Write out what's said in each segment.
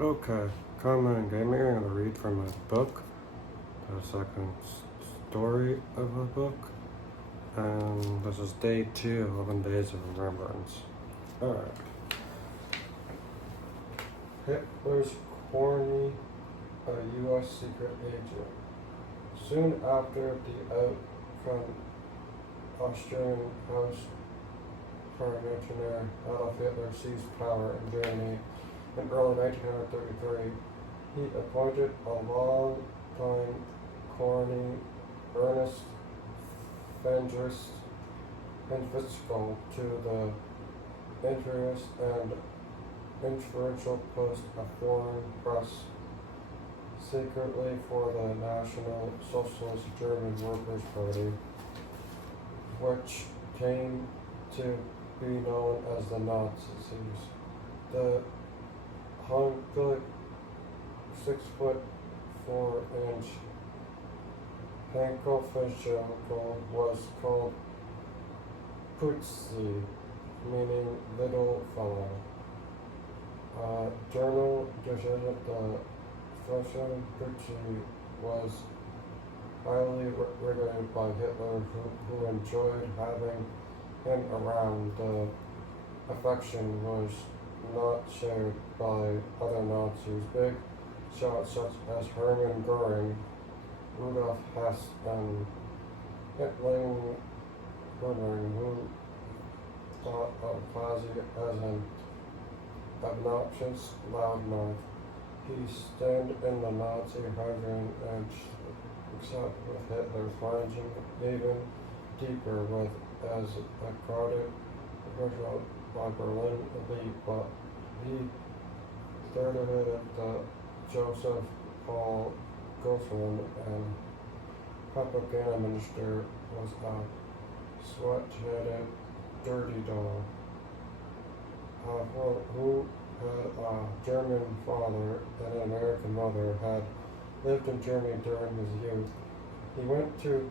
Okay, Common and Gaming. I'm going to read from a book, the second story of a book, and this is day 2, 11 Days of Remembrance. Alright. Hitler's corny, a U.S. secret agent. Soon after the out from Austrian House Parliamentary Adolf Hitler seized power in Germany in early 1933, he appointed a long-time corny Ernest Fendrist Fiscal to the infamous and influential post of foreign press secretly for the National Socialist German Workers' Party, which came to be known as the Nazis. The hunky 6'4" Henkel Fischel was called Putzi, meaning little fellow. Journal decided the Fashion Putzi was highly regarded by Hitler, who enjoyed having him around. The affection was not shared by other Nazis. Big shots such as Hermann Goering, Rudolf Hess, and Hitler who thought of Pazzi as an obnoxious loudmouth. He stood in the Nazi hydrant and except with Hitler plunging even deeper with as a crowded official by Berlin elite, but he started it at the Joseph Paul Gosselin and propaganda minister was a sweat-headed dirty dog who had a German father and an American mother, had lived in Germany during his youth. He went to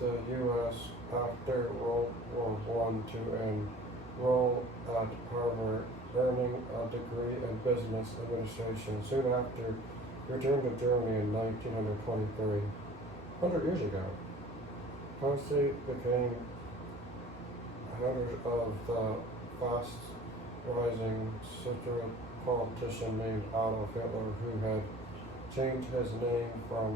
the U.S. after World War I to enroll at Harvard, earning a degree in business administration. Soon after, he returned to Germany in 1923, 100 years ago. Pazzi became head of the fast-rising Central politician named Adolf Hitler, who had changed his name from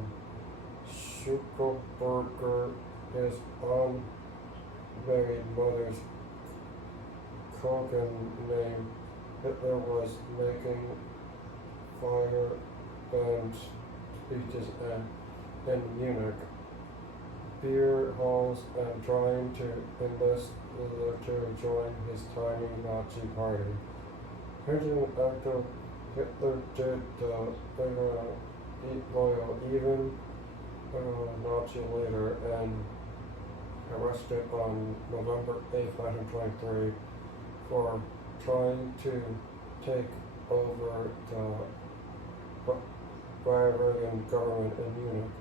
Schuckelberger, his unmarried mother's Kogan name. Hitler was making fire-burned speeches in Munich, beer halls, and trying to enlist to join his tiny Nazi party. Hitler after Hitler did loyal even Nazi leader and arrested on November 8, 1923 for trying to take over the Bavarian government in Munich.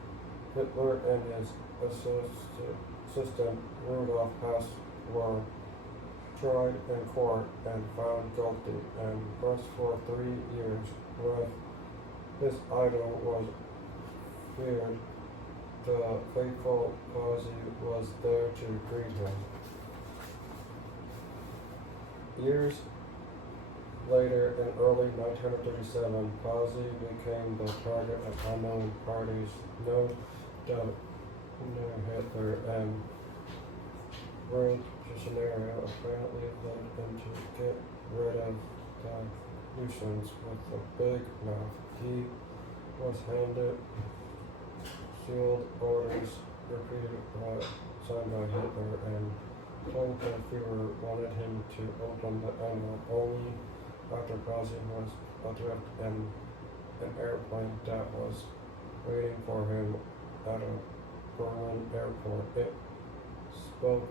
Hitler and his assistant Rudolf Hess were tried in court and found guilty and pressed for 3 years. When his idol was feared, the faithful Pazzi was there to greet him. Years later, in early 1937, Pazzi became the target of unknown parties. No doubt knew Hitler and world scenario apparently led him to get rid of the nuisance with the big mouth. He was handed sealed orders repeated signed by Hitler and told that Führer wanted him to open the envelope only after Pazzi was adrift in an airplane that was waiting for him at a Berlin airport. It spoke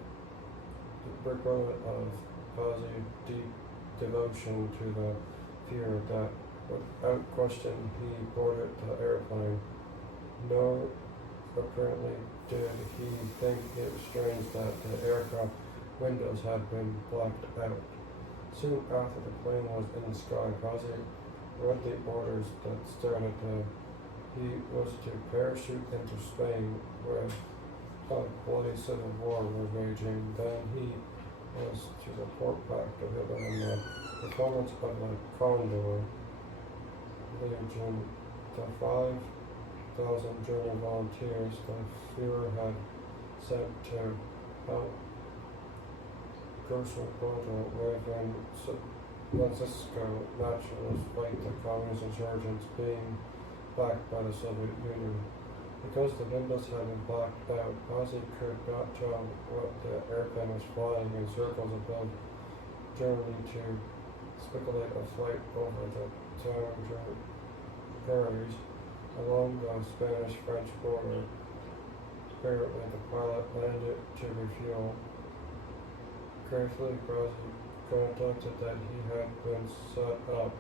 regardless of Pazzi's deep devotion to the Führer that without question he boarded the airplane. Nor apparently did he think it strange that the aircraft windows had been blacked out. Soon after the plane was in the sky, Pazzi read the orders that stated that he was to parachute into Spain where a bloody civil war was raging. Then he was to report back to Hitler in the performance of the Condor Legion. The 5,000 German volunteers the Fuhrer had sent to help Grosso Bordo, where Francisco naturalists fight the communist insurgents being backed by the Soviet Union. Because the windows had been blacked out, Ozzy could not tell what the airplane was flying in circles above Germany to speculate a flight over the Tundra prairies along the Spanish-French border. Apparently, the pilot landed to refuel. Carefully, Ozzy contacted that he had been set up.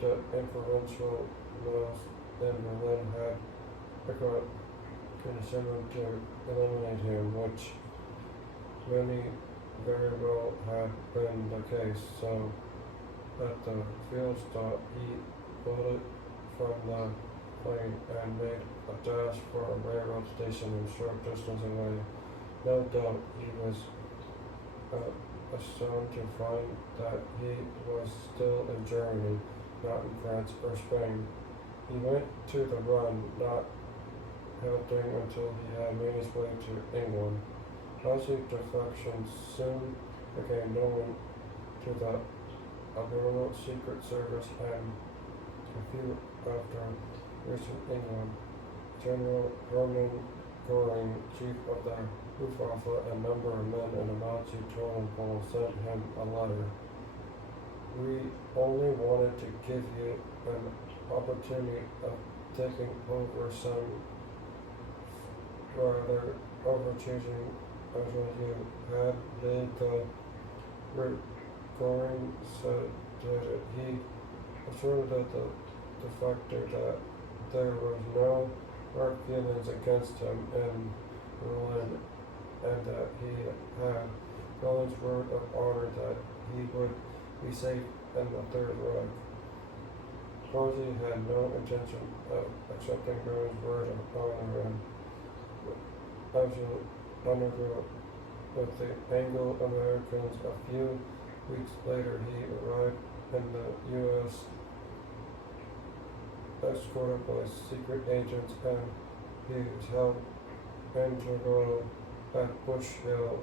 The influential laws in Berlin had got considered to eliminate him, which many very well had been the case. So at the field stop, he bolted from the plane and made a dash for a railroad station a short distance away. No doubt he was astounded to find that he was still in Germany, not in France or Spain. He went to the run, not halting until he had made his way to England. Ozzy's defection soon became known to the Imperial Secret Service, and a few after reaching England, General Hermann Göring, chief of the Luftwaffe, and a number of men in the Nazi totem pole sent him a letter. We only wanted to give you an opportunity of taking over some rather overchoosing measure you had made. The Göring said that he assured that the defector that there was no hard feelings against him in Berlin, and that he had Berlin's word of honor that he would be safe in the Third Reich. Ozzy had no intention of accepting Berlin's word of honor, and absolutely undergo with the Anglo-Americans. A few weeks later, he arrived in the U.S. escorted by secret agents, and he was held integral at Bush Hill,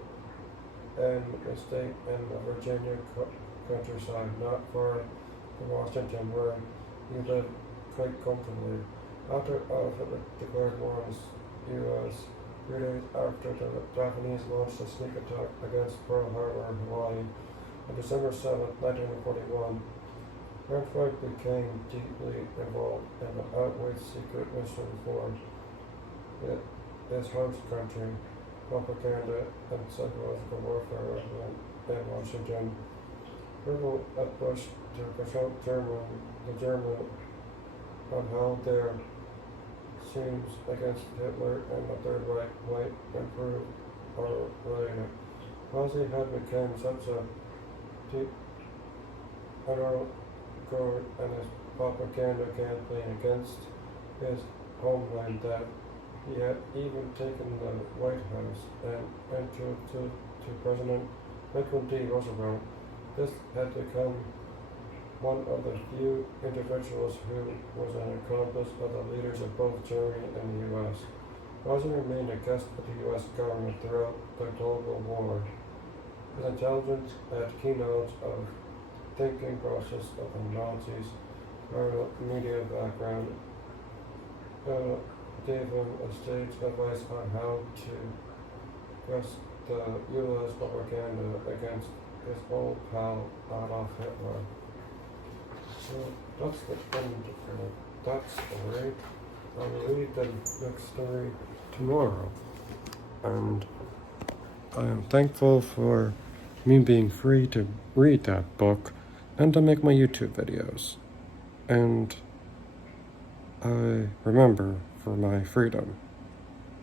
an estate in the Virginia countryside, not far from Washington, where he lived quite comfortably. After Hitler declared war on the U.S., 3 days after the Japanese launched a sneak attack against Pearl Harbor, Hawaii, on December 7, 1941, Rembwrmce became deeply involved in the outward secret mission for his host country, propaganda and psychological warfare in Washington. Rebel at Bush to consult the German upheld their schemes against Hitler and the Third Reich might improve or later. Ozzy had become such a deep underground in his propaganda campaign against his homeland that he had even taken the White House and to President Franklin D. Roosevelt. This had become one of the few individuals who was an accomplice of the leaders of both Germany and the U.S. Ozzy remained a guest of the U.S. government throughout the global war. His intelligence and keynotes of thinking process of the Nazis, media background, gave him a stage advice on how to press the U.S. propaganda against his old pal Adolf Hitler. So that's the end of that story. I'll read the next story tomorrow. And I am thankful for me being free to read that book and to make my YouTube videos. And I remember for my freedom.